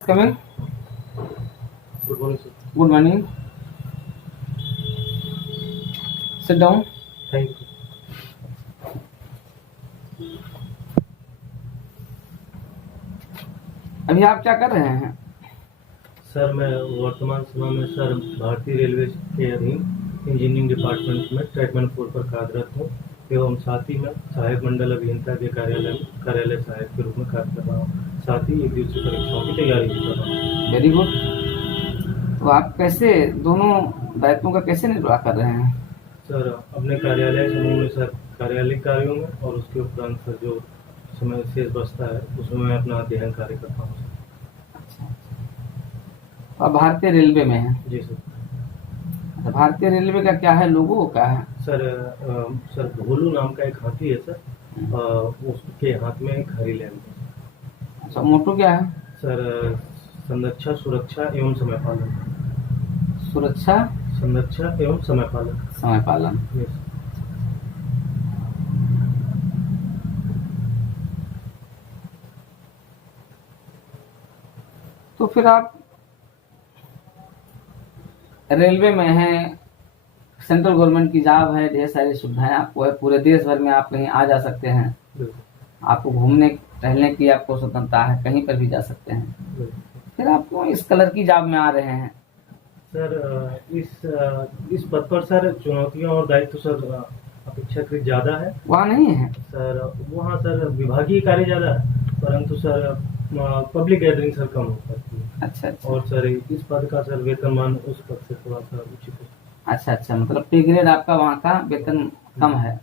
Coming. Good morning, sir. Good morning. Sit down. Thank you. अभी आप क्या कर रहे हैं? सर मैं वर्तमान समय में सर भारतीय रेलवे के अधीन इंजीनियरिंग डिपार्टमेंट में ट्रैकमैन 4 पर कार्यरत हूँ एवं साथ ही मैं सहायक मंडल अभियंता के कार्यालय सहायक के रूप में कार्य कर रहा हूँ। साथ ही एक दिवसीय परीक्षाओं की तैयारी भी कर रहा हूँ। Very good. तो आप कैसे दोनों दायित्वों का कैसे निर्वाह कर रहे हैं? सर अपने कार्यालय समूह में सर कार्यालय कार्यों में और उसके उपरांत सर जो समय शेष बचता है उसमें मैं अपना अध्ययन कार्य करता हूँ। अच्छा। तो आप भारतीय रेलवे में हैं? जी सर। तो भारतीय रेलवे का क्या है, लोगो क्या है? सर भोलू नाम का एक हाथी है सर। उसके हाथ में एक हरी लैम्प है। अच्छा, मोटो क्या है? सर संरक्षा सुरक्षा एवं समय पालन। सुरक्षा संरक्षा एवं समय पालन। समय पालन। यस। तो फिर आप रेलवे में हैं, सेंट्रल गवर्नमेंट की जॉब है, ढेर सारी सुविधाएं आपको है, पूरे देश भर में आप कहीं आ जा सकते हैं, आपको घूमने टहलने की आपको स्वतंत्रता है, कहीं पर भी जा सकते हैं। फिर आप क्यों इस कलर की जॉब में आ रहे हैं? सर इस पद पर सर चुनौतियां और दायित्व सर अपेक्षाकृत ज्यादा है। वहाँ नहीं है सर वहाँ सर विभागीय कार्य ज्यादा है, परंतु सर पब्लिक गैदरिंग सर कम हो पाती है। अच्छा अच्छा। और सर इस पद का सर वेतनमान उस पद से थोड़ा सा उचित है। अच्छा अच्छा, मतलब पे ग्रेड आपका वहाँ का वेतन कम है।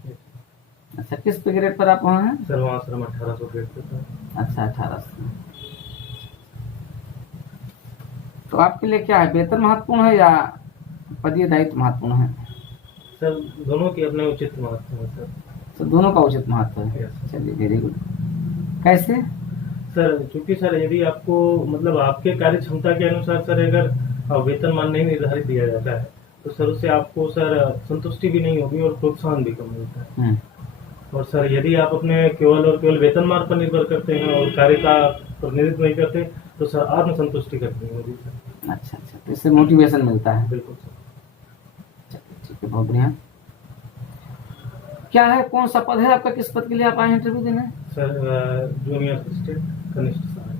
अच्छा, किस पे ग्रेड पर आप वहाँ हैं? सर वहाँ सर हम 1800 ग्रेड पे था। अच्छा, 1800। तो आपके लिए क्या है, वेतन महत्वपूर्ण है या पदीय दायित्व महत्वपूर्ण है? सर दोनों की अपने उचित महत्व है सर। तो दोनों का उचित महत्व है। Yes. चलिए, वेरी गुड। कैसे? सर क्योंकि सर यदि आपको मतलब आपके कार्य क्षमता के अनुसार सर अगर वेतनमान नहीं निर्धारित दिया जाता है तो सर उससे आपको सर संतुष्टि भी नहीं होगी और प्रोत्साहन भी कम मिलता है। और सर यदि आप अपने केवल और केवल वेतनमान पर निर्भर करते हैं और कार्य का प्रतिनिधित्व नहीं करते तो सर आत्मसंतुष्टि करनी होगी सर। अच्छा अच्छा, तो इससे मोटिवेशन मिलता है। बिल्कुल सर। चलिए ठीक है, बहुत बढ़िया। क्या है, कौन सा पद है आपका, किस पद के लिए आप आए इंटरव्यू देने? सर जूनियर असिस्टेंट कनिष्ठ सहायक।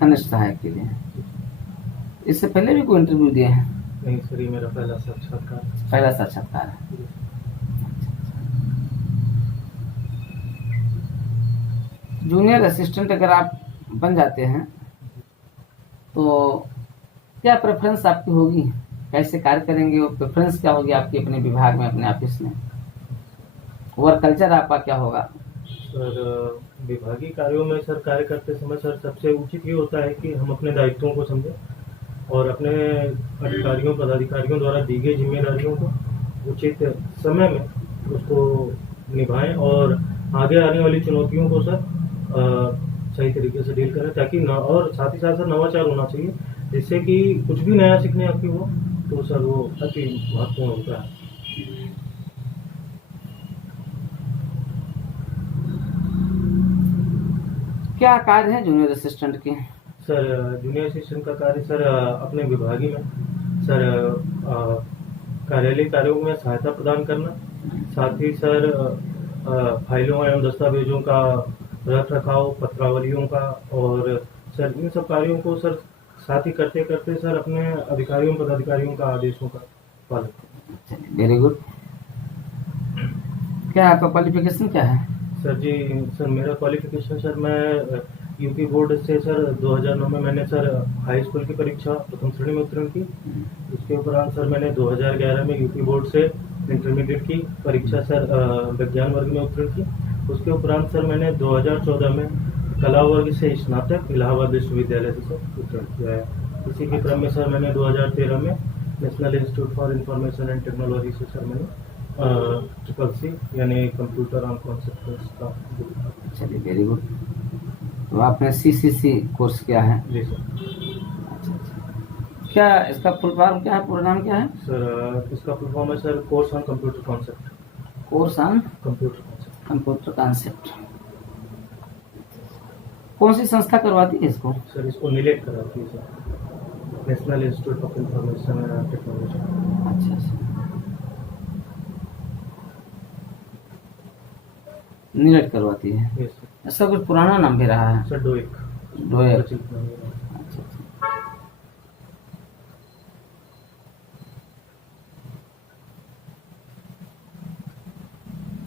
कनिष्ठ सहायक के लिए। इससे पहले भी कोई इंटरव्यू दिए हैं? नहीं सर, ये मेरा पहला साक्षात्कार। पहला साक्षात्कार है। जूनियर असिस्टेंट अगर आप बन जाते हैं तो क्या प्रेफरेंस आपकी होगी, कैसे कार्य करेंगे, वो प्रेफरेंस क्या होगी आपकी अपने विभाग में, अपने ऑफिस में, वर्क कल्चर आपका क्या होगा? सर विभागीय कार्यों में सर कार्य करते समय सर सबसे उचित ये होता है कि हम अपने दायित्वों को समझें और अपने अधिकारियों पदाधिकारियों द्वारा दी गई जिम्मेदारियों को उचित समय में उसको निभाएं और आगे आने वाली चुनौतियों को सर सही तरीके से डील करें, ताकि और साथ ही साथ सर नवाचार होना चाहिए जिससे कि कुछ भी नया सीखने आपकी हो तो सर वो अति महत्वपूर्ण होता है। क्या कार्य है जूनियर असिस्टेंट के? सर जूनियर असिस्टेंट का कार्य सर अपने विभागीय में सर कार्यालय कार्यों में सहायता प्रदान करना, साथ ही सर फाइलों एवं दस्तावेजों का रख रखाव, पत्रावलियों का, और सर इन सब कार्यों को सर साथ ही करते करते सर अपने अधिकारियों पदाधिकारियों का आदेशों का पालन। Very good. क्या आपका क्वालिफिकेशन क्या है? सर जी सर मेरा क्वालिफिकेशन सर मैं यूपी बोर्ड से सर 2009 में मैंने सर हाई स्कूल की परीक्षा प्रथम श्रेणी में उत्तीर्ण की। उसके उपरांत सर मैंने 2011 में यूपी बोर्ड से इंटरमीडिएट की परीक्षा सर विज्ञान वर्ग में उत्तीर्ण की। उसके उपरांत सर मैंने 2014 में कला वर्ग से स्नातक इलाहाबाद विश्वविद्यालय से सर उत्तीर्ण किया है। इसी के क्रम में सर मैंने 2013 में national institute for information and technology से सर मैंने ट्रिपल-सी यानी कंप्यूटर ऑन कॉन्सेप्ट्स का। चलिए, वेरी गुड। तो आपने CCC कोर्स किया है? जी सर। अच्छा अच्छा। क्या इसका फुल फॉर्म क्या है, पूरा नाम क्या है? सर इसका फुल फॉर्म है sir course on computer concept. Course on computer concept. Computer concept. कौन सी संस्था करवाती है इसको? सर इसको नीलेट कराती है sir, national institute of information and technology. अच्छा अच्छा, नीलेट करवाती है। Yes sir. इसका कुछ पुराना नाम भी रहा है? सर डोएक। डोएक। प्रचलित नाम है। अच्छा अच्छा।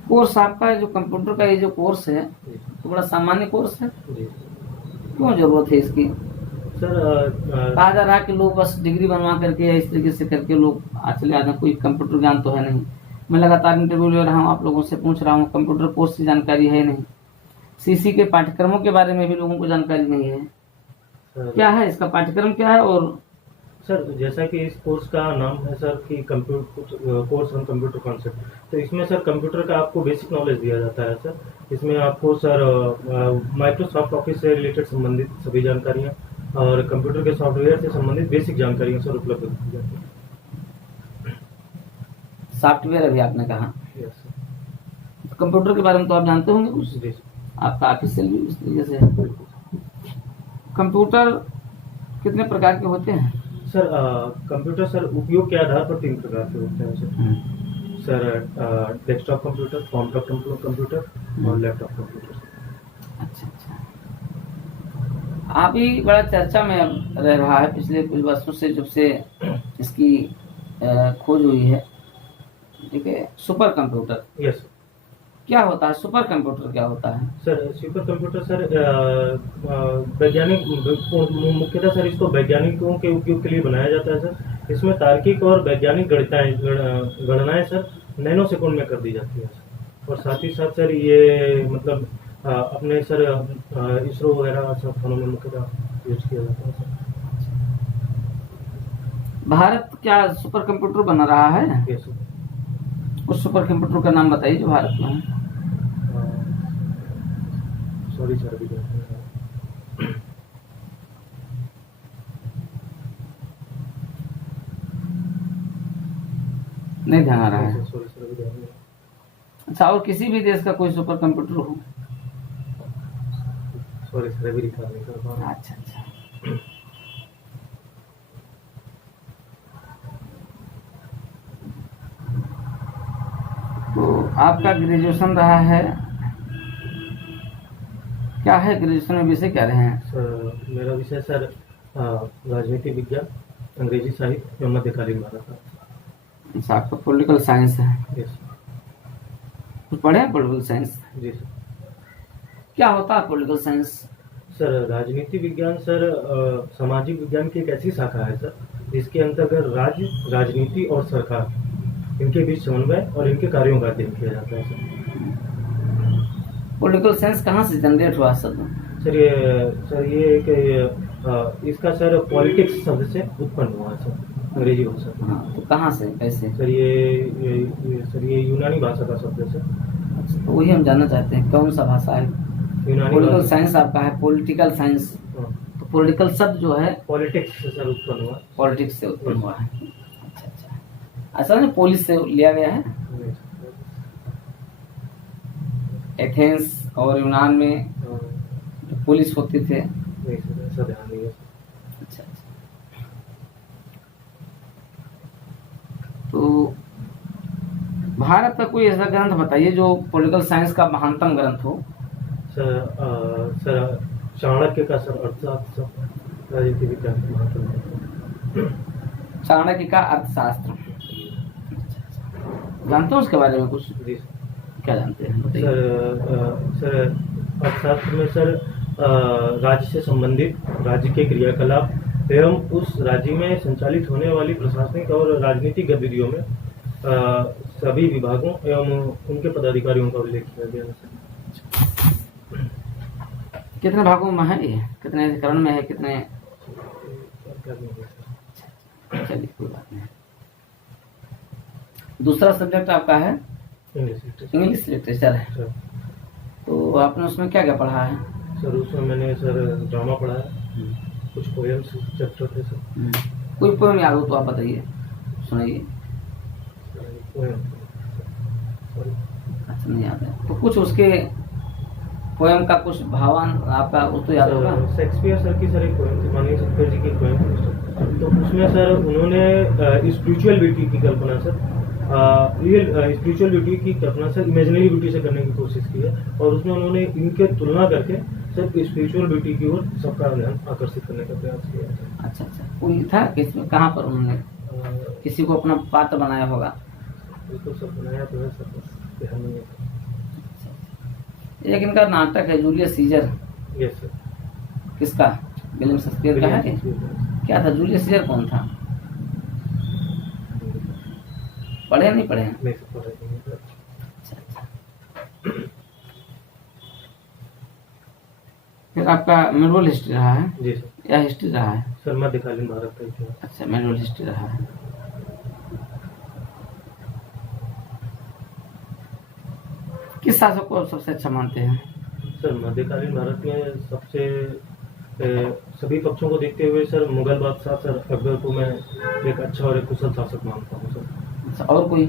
कोर्स आपका जो कंप्यूटर का ये जो कोर्स है जी तो बड़ा सामान्य कोर्स है, जी क्यों जरूरत है इसकी? सर। कहा जा रहा है कि लोग बस डिग्री बनवा करके या इस तरीके से करके लोग आज चले आते हैं, कोई कंप्यूटर ज्ञान तो है नहीं। मैं लगातार इंटरव्यू ले रहा हूँ, आप लोगों से पूछ रहा हूँ, कंप्यूटर कोर्स की जानकारी है नहीं, सीसी के पाठ्यक्रमों के बारे में भी लोगों को जानकारी नहीं है। सर क्या है इसका पाठ्यक्रम, क्या है? और सर जैसा कि इस कोर्स का नाम है सर कि computer course on computer concept, तो इसमें सर कंप्यूटर का आपको बेसिक नॉलेज दिया जाता है सर। इसमें आपको सर माइक्रोसॉफ्ट ऑफिस से रिलेटेड संबंधित सभी जानकारियाँ और कंप्यूटर के सॉफ्टवेयर से संबंधित बेसिक जानकारियाँ सर उपलब्ध की जाती हैं। सॉफ्टवेयर अभी आपने कहा, यस सर। कंप्यूटर के बारे में तो आप जानते होंगे कुछ, जी सर। आपका ऑफिशियल भी इस तरीके से है। कंप्यूटर कितने प्रकार के होते हैं? सर कंप्यूटर सर उपयोग के आधार पर 3 प्रकार के होते हैं sir. Sir desktop computer, form top computer और लैपटॉप कंप्यूटर। अच्छा अच्छा। अभी बड़ा चर्चा में रह रहा है पिछले कुछ वर्षों से, जब से इसकी खोज हुई है, ठीक है, सुपर कंप्यूटर। Yes sir. क्या होता है सुपर कंप्यूटर, क्या होता है? सर सुपर कंप्यूटर सर वैज्ञानिक मुख्यतः सर इसको वैज्ञानिकों के उपयोग के लिए बनाया जाता है सर। इसमें तार्किक और वैज्ञानिक गणनाएं सर नैनो सेकंड में कर दी जाती है सर। और साथ ही साथ सर ये मतलब अपने सर इसरो वगैरह संस्थानों में मुख्यतः यूज किया जाता है सर। भारत क्या सुपर कंप्यूटर बना रहा है? Yes sir. उस सुपर कंप्यूटर का नाम बताइए जो भारत में है। सॉरी सर, अभी नहीं ध्यान आ रहा है। सॉरी सर, अभी ध्यान नहीं। अच्छा, और किसी भी देश का कोई सुपर कंप्यूटर हो? सॉरी सर, अभी रिकॉल नहीं कर पा रहा। अच्छा अच्छा। तो आपका ग्रेजुएशन रहा है, क्या है ग्रेजुएशन में विषय क्या रहे हैं? सर मेरा विषय सर राजनीति विज्ञान, अंग्रेजी साहित्य एवं मध्यकालीन भारत का। अच्छा, आपका पॉलिटिकल साइंस है। यस कुछ पढ़े हैं पॉलिटिकल साइंस? जी सर। क्या होता है पॉलिटिकल साइंस? सर राजनीति विज्ञान सर सामाजिक विज्ञान की एक ऐसी शाखा है सर जिसके अंतर्गत राज्य, राजनीति और सरकार इनके बीच समन्वय और इनके कार्यों का अध्ययन किया जाता है सर। पॉलिटिकल साइंस कहाँ से जनरेट हुआ शब्द? सर ये एक इसका सर पॉलिटिक्स शब्द से उत्पन्न हुआ है सर, अंग्रेजी भाषा। हाँ, तो कहाँ से, कैसे? सर ये यूनानी भाषा का शब्द है सर। अच्छा, तो वही हम जानना चाहते हैं कौन सा भाषा है। यूनानी पॉलिटिकल साइंस आपका है, पॉलिटिकल साइंस, तो पॉलिटिकल शब्द जो है पॉलिटिक्स से सर उत्पन्न हुआ। पॉलिटिक्स से उत्पन्न हुआ है। अच्छा अच्छा, ऐसा नहीं पुलिस से लिया गया है? एथेंस और यूनान में पुलिस होते थे। नहीं सर, ऐसा ध्यान नहीं है। अच्छा अच्छा। तो भारत का कोई ऐसा ग्रंथ बताइए जो पॉलिटिकल साइंस का महानतम ग्रंथ हो। सर चाणक्य का सर अर्थशास्त्र राजनीति विज्ञान के महानतम। चाणक्य का अर्थशास्त्र, जानते हो उसके बारे में कुछ? जी क्या जानते हैं बताइए। सर अर्थशास्त्र में सर राज्य से संबंधित राज्य के क्रियाकलाप एवं उस राज्य में संचालित होने वाली प्रशासनिक और राजनीतिक गतिविधियों में सभी विभागों एवं उनके पदाधिकारियों का उल्लेख किया गया है सर। कितने भागों में है ये, कितने अधिकरण में है, कितने? चलिए कोई बात नहीं। दूसरा सब्जेक्ट आपका है इंग्लिश लिटरेचर है, सर। तो आपने उसमें क्या क्या पढ़ा है? सर उसमें मैंने सर ड्रामा पढ़ा है, कुछ पोएम्स चैप्टर थे सर। कोई पोएम याद हो तो आप बताइए, सुनाइए। Poem, sorry. अच्छा अच्छा, नहीं याद है। तो कुछ उसके पोएम का कुछ भावान आपका वो तो याद होगा? शेक्सपियर सर की सर एक पोएम थी, माननीय शेक्सपियर जी की पोएम थी सर। तो उसमें सर उन्होंने स्पिरिचुअल ब्यूटी की कल्पना सर, रियल स्पिरिचुअल ब्यूटी की कल्पना सर इमेजिनरी ब्यूटी से करने की कोशिश की है, और उसमें उन्होंने इनके तुलना करके सर स्पिरिचुअल ब्यूटी की ओर सबका ध्यान आकर्षित करने का प्रयास किया है। अच्छा अच्छा, कोई था किसमें, कहाँ पर उन्होंने किसी को अपना पात्र बनाया होगा? बिल्कुल सर, बनाया तो है सर, ध्यान नहीं है। एक इनका नाटक है जूलियस सीजर, यस सर। किसका? विलियम शेक्सपियर का है? क्या था जूलियस सीजर, कौन था? पढ़े नहीं पढ़े हैं? नहीं सर, पढ़ा नहीं है। अच्छा अच्छा। फिर आपका मिडल हिस्ट्री रहा है जी सर। या हिस्ट्री रहा है? सर मध्यकालीन भारत का इतिहास। अच्छा, मिडल हिस्ट्री रहा है। किस शासक को आप सबसे अच्छा मानते हैं? सर मध्यकालीन भारत में सबसे सभी पक्षों को देखते हुए सर मुगल बादशाह सर अकबर को मैं एक अच्छा और एक कुशल शासक मानता हूँ सर। अच्छा, और कोई?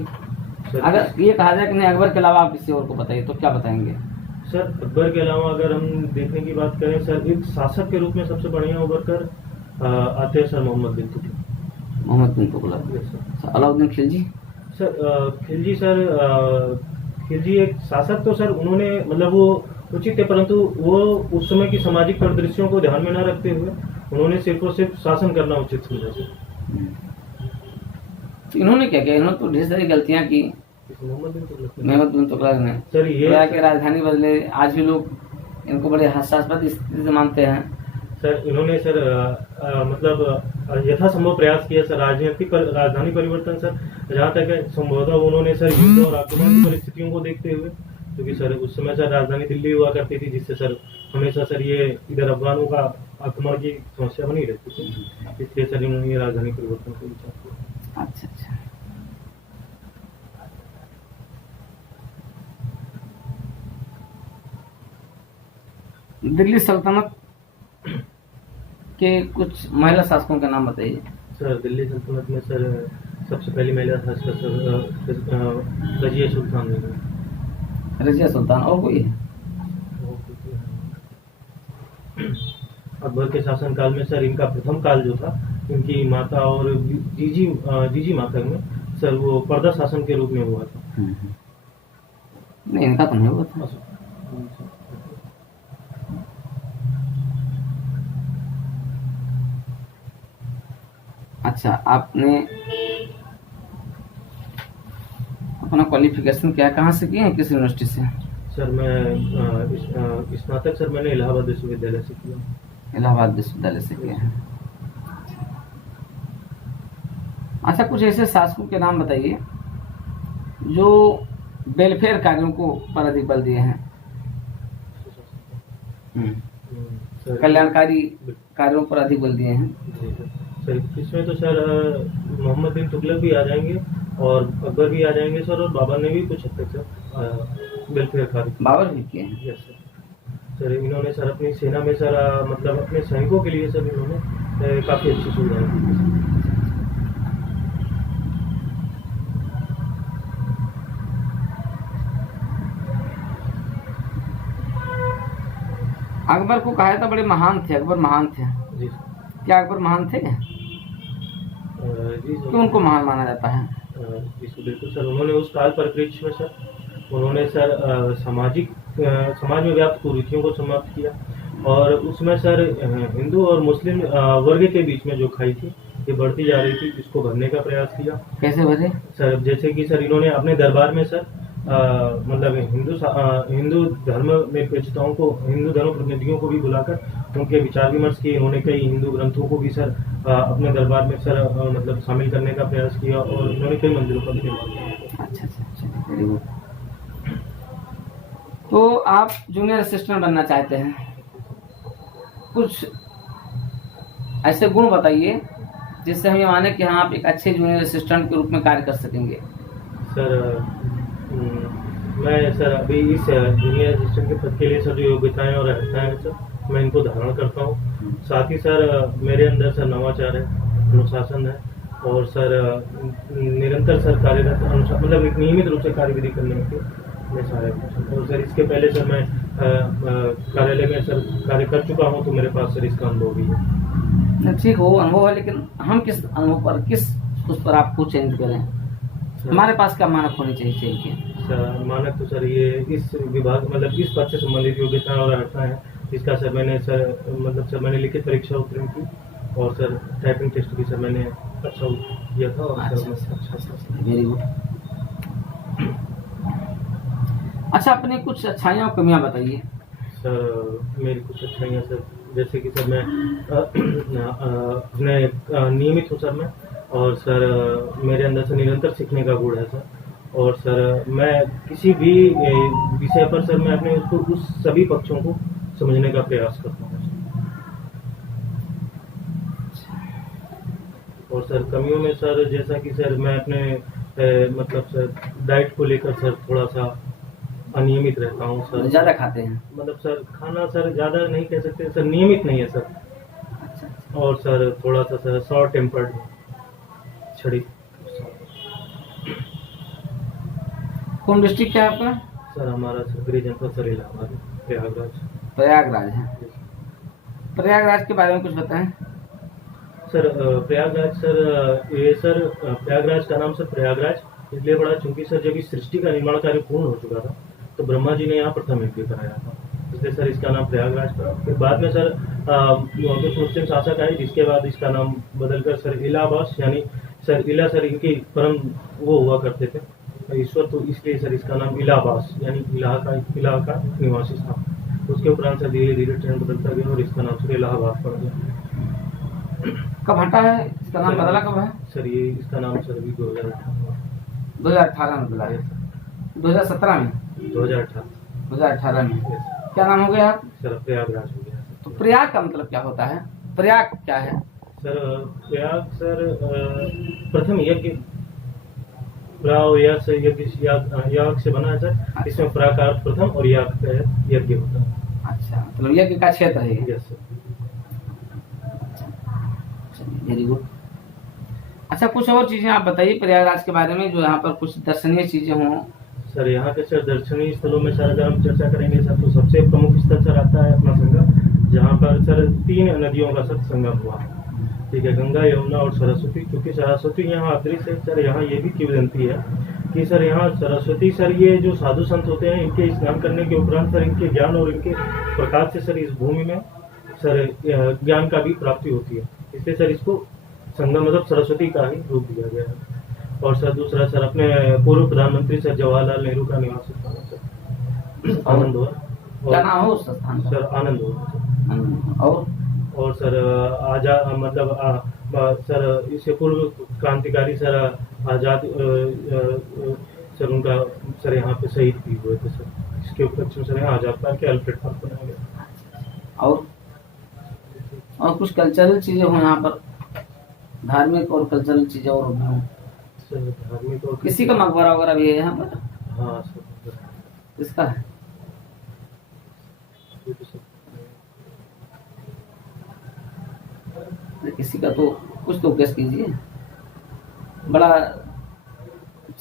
सर अगर ये कहा जाए कि नहीं अकबर के अलावा आप किसी और को बताइए तो क्या बताएंगे? सर अकबर के अलावा अगर हम देखने की बात करें सर, एक शासक के रूप में सबसे बढ़िया उभर कर आते हैं sir Mohammad bin Tughlaq. Mohammad bin Tughlaq. Yes sir. अच्छा, अलाउद्दीन खिलजी? सर खिलजी एक शासक तो सर उन्होंने मतलब वो उचित थे, परंतु वो उस समय की सामाजिक परिदृश्यों को ध्यान में न रखते हुए उन्होंने सिर्फ और सिर्फ शासन करना उचित समझा सर। इन्होंने क्या किया? इन्होंने तो ढेर सारी गलतियां की। मोहम्मद बिन तुगलक ने सर ये के राजधानी बदले, आज भी लोग इनको बड़े हास्यास्पद स्थिति से मानते हैं। सर इन्होंने सर मतलब यथासंभव प्रयास किया सर राजनीतिक राजधानी परिवर्तन सर, जहाँ तक है संभवतः उन्होंने सर युद्ध और आक्रमण की परिस्थितियों को देखते हुए, क्योंकि सर उस समय सर राजधानी दिल्ली हुआ करती थी, जिससे सर हमेशा सर ये इधर अफगानों का आक्रमण की समस्या बनी रहती थी, इसलिए सर इन्होंने ये राजधानी परिवर्तन का विचार किया। अच्छा अच्छा। दिल्ली सल्तनत के कुछ महिला शासकों के नाम बताइए। सर दिल्ली सल्तनत में सर सबसे पहली महिला शासक सर रजिया सुल्तान बेगम। रजिया सुल्तान, और कोई है? अकबर के शासनकाल में सर इनका प्रथम काल जो था, इनकी माता और जीजी माता में सर वो पर्दा शासन के रूप में हुआ था। नहीं, इनका तो नहीं हुआ था। अच्छा, आपने अपना क्वालिफिकेशन क्या कहाँ से किए हैं, किस यूनिवर्सिटी से? सर मैं स्नातक सर मैंने इलाहाबाद विश्वविद्यालय से किया। इलाहाबाद विश्वविद्यालय से किए हैं। अच्छा, कुछ ऐसे शासकों के नाम बताइए जो वेलफेयर कार्यों को पर अधिक बल दिए हैं, कल्याणकारी कार्यों पर अधिक बल दिए हैं। सर इसमें तो सर मोहम्मद बिन तुगलक भी आ जाएंगे और अकबर भी आ जाएंगे सर, और बाबर ने भी कुछ हद तक सर वेलफेयर कार्य। बाबर भी किए हैं? Yes sir. सर इन्होंने सर अपनी सेना में सर मतलब अपने सैनिकों के लिए सर इन्होंने काफ़ी अच्छी सुविधाएं दी। अकबर को कहा था बड़े महान थे, अकबर महान थे। जी क्या अकबर महान थे? जी क्यों उनको महान माना जाता है? जी सर बिल्कुल सर, उन्होंने उस काल परिप्रेक्ष्य में सर उन्होंने सर समाज में व्याप्त कुरीतियों को समाप्त किया, और उसमें सर हिंदू और मुस्लिम वर्ग के बीच में जो खाई थी ये बढ़ती जा रही थी, इसको भरने का प्रयास किया। कैसे भरे? सर जैसे कि सर इन्होंने अपने दरबार में सर मतलब हिंदू धर्म निरपेक्षताओं को, हिंदू धर्म प्रतिनिधियों को भी बुलाकर उनके विचार विमर्श किए। इन्होंने कई हिंदू ग्रंथों को भी सर अपने दरबार में सर मतलब शामिल करने का प्रयास किया, और इन्होंने कई मंदिरों का भी निर्माण किया। अच्छा अच्छा अच्छा, वेरी गुड। तो आप जूनियर असिस्टेंट बनना चाहते हैं, कुछ ऐसे गुण बताइए जिससे हम ये माने कि हाँ आप एक अच्छे जूनियर असिस्टेंट के रूप में कार्य कर सकेंगे। सर मैं सर अभी इस जूनियर असिस्टेंट के पद के लिए सर जो योग्यताएं और अर्हताएं हैं सर मैं इनको धारण करता हूँ। साथ ही सर मेरे अंदर सर नवाचार है, अनुशासन है, और सर निरंतर सर कार्यरत मतलब एक नियमित रूप से कार्यविधि करने की मैं सहायक हूँ। तो सर इसके पहले सर मैं कार्यालय में सर कार्य कर चुका हूँ, तो मेरे पास सर इसका अनुभव भी है। नहीं, ठीक हो अनुभव है, लेकिन हम किस अनुभव पर, किस उस पर आपको चेंज करें? हमारे पास क्या मानक होनी चाहिए चेंज के? सर मानक तो सर ये इस विभाग मतलब इस पद से संबंधित योग्यता और अर्हता है, इसका सर मैंने सर मतलब सर मैंने लिखित परीक्षा उत्तीर्ण की, और सर टाइपिंग टेस्ट भी सर मैंने अच्छा किया था, और सर वेरी गुड। अच्छा, अपनी कुछ अच्छाइयाँ और कमियाँ बताइए। सर मेरी कुछ अच्छाइयाँ सर, जैसे कि सर मैं अपने नियमित हूँ सर मैं, और सर मेरे अंदर से निरंतर सीखने का गुण है सर, और सर मैं किसी भी विषय पर सर मैं अपने उसको उस सभी पक्षों को समझने का प्रयास करता हूँ। और सर कमियों में सर जैसा कि सर मैं अपने मतलब सर डाइट को लेकर सर थोड़ा सा अनियमित रहता हूँ सर। ज़्यादा खाते हैं? मतलब सर खाना सर ज़्यादा नहीं कह सकते सर, नियमित नहीं है सर। अच्छा। और सर थोड़ा सा सर शॉर्ट टेम्पर्ड छड़ी। कौन डिस्ट्रिक्ट क्या है आपका? सर हमारा सर गृह जनपद सर इलाहाबाद प्रयागराज। प्रयागराज है। प्रयागराज के बारे में कुछ बताएं। सर प्रयागराज सर ये सर प्रयागराज का नाम सर प्रयागराज इसलिए पड़ा क्योंकि सर जब इस सृष्टि का निर्माण कार्य पूर्ण हो चुका था, तो ब्रह्मा जी ने यहाँ प्रथम यज्ञ कराया था, इसलिए सर इसका नाम प्रयागराज पड़ा। फिर बाद में सर कुछ मुस्लिम शासक आए, जिसके बाद इसका नाम बदलकर सर इलाहाबाद, यानी सर इला सर इनकी परम वो हुआ करते थे ईश्वर, तो इसलिए सर इसका नाम इलाहाबाद यानी इलाहा का निवासी था। उसके उपरांत सर धीरे धीरे ट्रेंड बदलता गया और इसका नाम सर इलाहाबाद पड़ गया। कब हटा है इसका नाम, बदला कब है? सर ये इसका नाम सर अभी 2018 में बदला है। 2017 में? 2018 में क्या नाम हो गया? सर प्रयागराज हो गया। तो प्रयाग का मतलब क्या होता है? प्रयाग क्या है? सर प्रयाग सर प्रथम यज्ञ याग से बना है सर, इसमें प्राकार प्रथम और याग यज्ञ होता है। अच्छा, मतलब यज्ञ का क्षेत्र है ये। Yes sir. Very good. अच्छा, कुछ और चीजें आप बताइए प्रयागराज के बारे में, जो यहाँ पर कुछ दर्शनीय चीजें हों। सर यहाँ के सर दर्शनीय स्थलों में सर अगर हम चर्चा करेंगे सर, तो सबसे प्रमुख स्थल सर आता है अपना संगम, जहाँ पर सर 3 नदियों का सर संगम हुआ है। ठीक है, गंगा, यमुना और सरस्वती। क्योंकि सरस्वती यहाँ अदृश्य है सर, यहाँ ये भी किंवदंती है कि सर यहाँ सरस्वती सर ये जो साधु संत होते हैं, इनके स्नान करने के उपरांत सर इनके ज्ञान और इनके प्रकाश से सर इस भूमि में सर ज्ञान का भी प्राप्ति होती है, इसलिए सर इसको संगम मतलब सरस्वती का ही रूप दिया गया है। और सर दूसरा सर अपने पूर्व प्रधानमंत्री सर जवाहरलाल नेहरू का निवास स्थान है सर आनंदवर। क्या नाम हो उस स्थान का? सर आनंदवर। और सर आजाद मतलब सर इससे पूर्व क्रांतिकारी सर आजाद सर उनका सर यहाँ पे शहीद भी हुए थे सर, इसके उपलक्ष्य में सर यहाँ आजाद पार्क के अल्फ्रेड पार्क बनाया गया। और कुछ कल्चरल चीजें हो यहाँ पर, धार्मिक और कल्चरल चीजें और हों सर? धार्मिक और किसी का मकबरा वगैरह भी है यहाँ पर? हाँ सर। किसका है? किसी का तो कुछ तो गेस कीजिए। बड़ा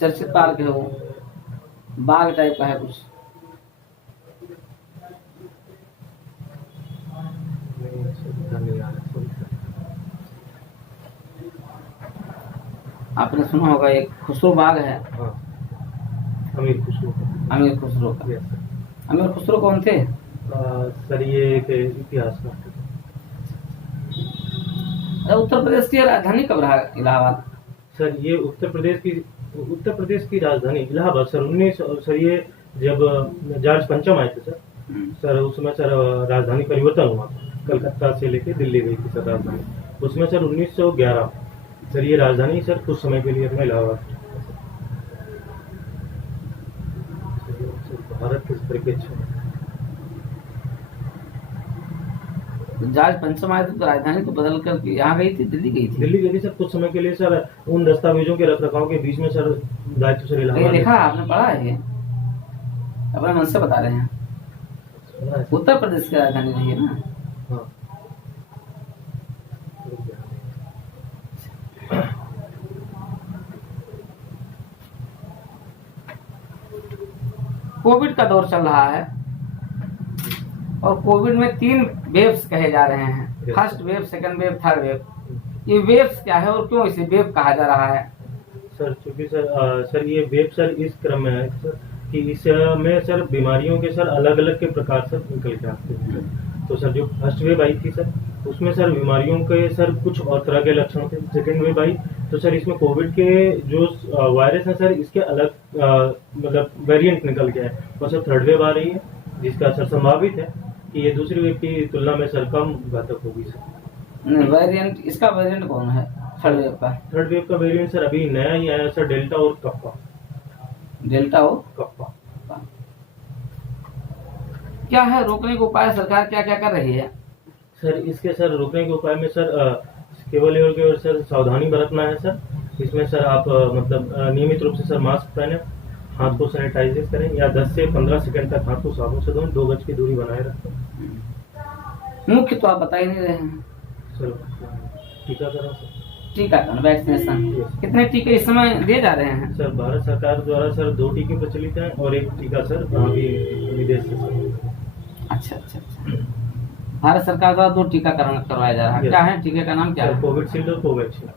चर्चित पार्क है वो, बाग टाइप का है कुछ। आपने सुना होगा एक खुसरो बाग है। हाँ, अमीर खुसरो। अमीर खुसरो का। अमीर खुसरो कौन थे? सर ये एक इतिहासकार थे। उत्तर प्रदेश की राजधानी कब रहा इलाहाबाद? सर ये उत्तर प्रदेश की राजधानी इलाहाबाद सर 19 सर ये जब जॉर्ज पंचम आए थे सर उस समय सर राजधानी परिवर्तन हुआ, कलकत्ता से लेके दिल्ली गई थी सर राजधानी, उसमें सर 1911 सर ये राजधानी सर कुछ समय के लिए अपना इलाहाबाद भारत के परिप्रेक्ष्य में। जॉर्ज पंचम आए थे तो राजधानी तो बदल कर यहाँ गई थी, दिल्ली गई थी सर कुछ समय के लिए सर उन दस्तावेजों के रखरखाव के बीच में सर दायित्व सर इलाहाबाद। लिखा आपने पढ़ा है ये? अपने मन से बता रहे हैं। उत्तर प्रदेश की राजधानी रही है ना? हाँ। कोविड का दौर चल रहा है और कोविड में 3 वेव्स कहे जा रहे हैं, first wave, second wave, third wave. ये वेव्स क्या है और क्यों इसे वेव कहा जा रहा है? सर चूंकि सर ये वेब सर इस क्रम में है सर कि इसमें सर बीमारियों के सर अलग अलग के प्रकार सर निकल के आते हैं। तो सर जो फर्स्ट वेव आई थी सर उसमें सर बीमारियों के सर कुछ और तरह के लक्षण थे। सेकेंड वेव आई तो सर इसमें कोविड के जो वायरस है सर इसके अलग मतलब वेरिएंट निकल के आए। और सर थर्ड वेव आ रही है जिसका सर संभावित है कि ये दूसरी वेव की तुलना में सर कम घातक होगी सर। वेरिएंट, इसका वेरिएंट कौन है थर्ड वेव का? थर्ड वेव का वेरिएंट सर अभी नया ही आया सर, डेल्टा और कप्पा। डेल्टा और कप्पा। क्या है रोकने के उपाय, सरकार क्या क्या कर रही है? सर इसके सर रोकने के उपाय में सर केवल और केवल सर सावधानी बरतना है सर। इसमें सर आप मतलब नियमित रूप से सर मास्क पहने, हाथ को सैनिटाइज करें या 10 से 15 सेकंड तक हाथ को साबुन से धोएं, 2 गज की दूरी बनाए रखें। मुख्य तो आप बता ही नहीं रहे हैं। सर टीकाकरण सर, टीकाकरण, वैक्सीनेशन, कितने टीके इस समय दिए जा रहे हैं? सर भारत सरकार द्वारा सर 2 टीके प्रचलित हैं और 1 टीका सर अभी विदेश से सर। अच्छा अच्छा अच्छा, भारत सरकार द्वारा 2 टीकाकरण करवाया जा रहा है। क्या है टीके का नाम, क्या है? कोविशील्ड और कोवैक्सीन।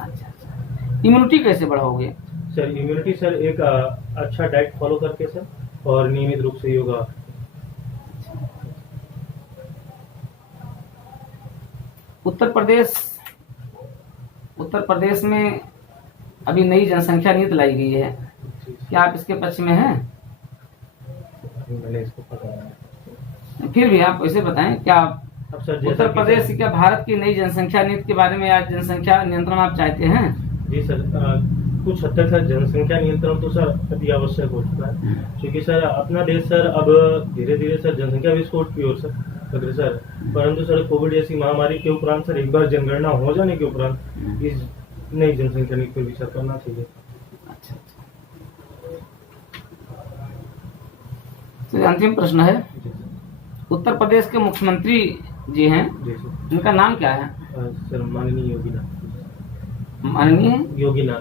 अच्छा अच्छा, इम्यूनिटी कैसे बढ़ाओगे? सर इम्यूनिटी सर एक अच्छा डाइट फॉलो करके सर और नियमित रूप से योगा। उत्तर प्रदेश में अभी नई जनसंख्या नीति लाई गई है, क्या आप इसके पक्ष में हैं? मैंने इसको पता नहीं। फिर भी आप ऐसे बताएं, क्या अब सर जैसा उत्तर प्रदेश क्या भारत की नई जनसंख्या नीति के बारे में या जनसंख्या नियंत्रण आप चाहते हैं? जी सर, कुछ हद तक सर जनसंख्या नियंत्रण तो सर अति आवश्यक हो चुका है क्योंकि सर अपना देश सर अब धीरे धीरे सर जनसंख्या विस्फोट की ओर सर अग्रसर। परंतु सर कोविड जैसी महामारी के उपरांत सर एक बार जनगणना हो जाने के उपरांत इस नई जनसंख्या नीति पर विचार करना चाहिए। अच्छा अच्छा, तो अंतिम प्रश्न है, उत्तर प्रदेश के मुख्यमंत्री जी हैं, जी सर। उनका नाम क्या है? सर माननीय योगीनाथ। माननीय योगीनाथ।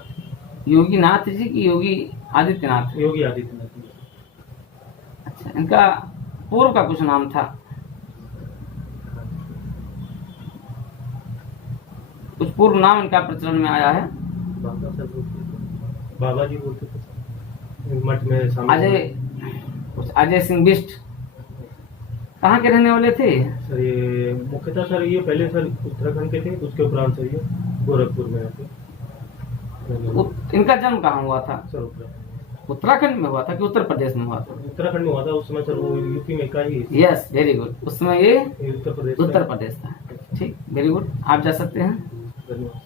योगीनाथ जी की योगी आदित्यनाथ? योगी आदित्यनाथ। अच्छा, इनका पूर्व का कुछ नाम था? कुछ पूर्व नाम इनका प्रचलन में आया है? बाबा सर बोलते थे, बाबा जी बोलते थे मठ में शामिल। अजय सिंह बिष्ट कहाँ के रहने वाले थे? सर ये मुख्यतः सर ये पहले सर उत्तराखंड के थे, उसके उपरांत सर ये गोरखपुर में रहते। इनका जन्म कहाँ हुआ था? सर उत्तराखंड में हुआ था कि उत्तर प्रदेश में हुआ था? उत्तराखंड में हुआ था उस समय सर, वो यूपी में का ही। यस, वेरी गुड, उस समय ये उत्तर प्रदेश था। ठीक, वेरी गुड, आप जा सकते हैं। धन्यवाद।